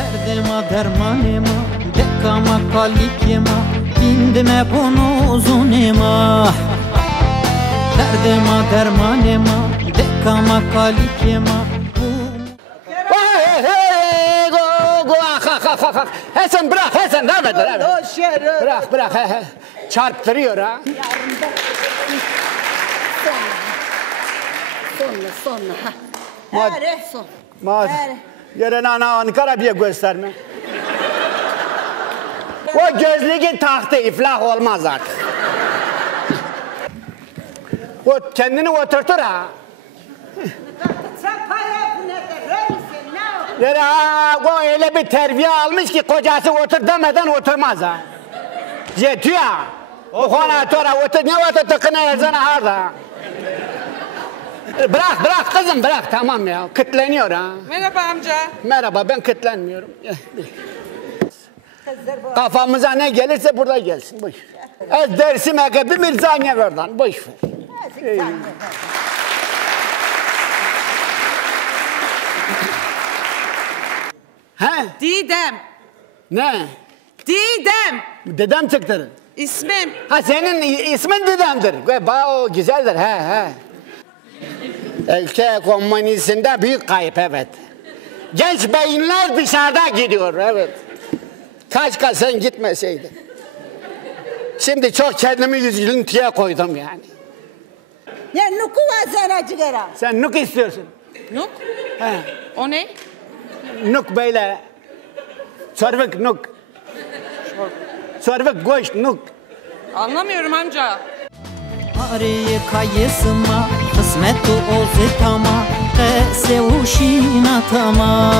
Derdima dermanima, dekama kalikima, bindime bunu uzunima. Derdima dermanima, dekama kalikima. Hasan bırak Hasan, devam et. Bırak çarptırıyor ha. Sonra. Son. Yarın ana Karabiye gösterme. O gözlüğü taktı, iflah olmaz artık. O kendini oturtur ha. O öyle bir terbiye almış ki kocası otur demeden oturmaz ha. Yetiyor ha. O konatora otur, ne otur tıkına yazana harda. Bırak kızım bırak, tamam ya, kıtleniyor ha. Merhaba amca. Merhaba, ben kıtlenmiyorum. Kafamıza ne gelirse burada gelsin, boş ver. Ez dersim ekibi Mirzaniye oradan, boş ver. He? Didem. Ne? Didem. Dedem çıktı. İsmim. Ha, senin ismin dedemdir. O güzeldir, he. Ülke ekonomisinde büyük kayıp, evet. Genç beyinler dışarıda gidiyor, evet. Kaç sen gitmeseydin. Şimdi çok kendimi üzüntüye koydum yani. Ya nuku var sana cigara. Sen nuk istiyorsun. Nuk? He. O ne? Nuk böyle. Çorvuk nuk. Çorvuk goş nuk. Anlamıyorum amca. Arıya kayısıma, kısmetu ozitama, kese uşinatama.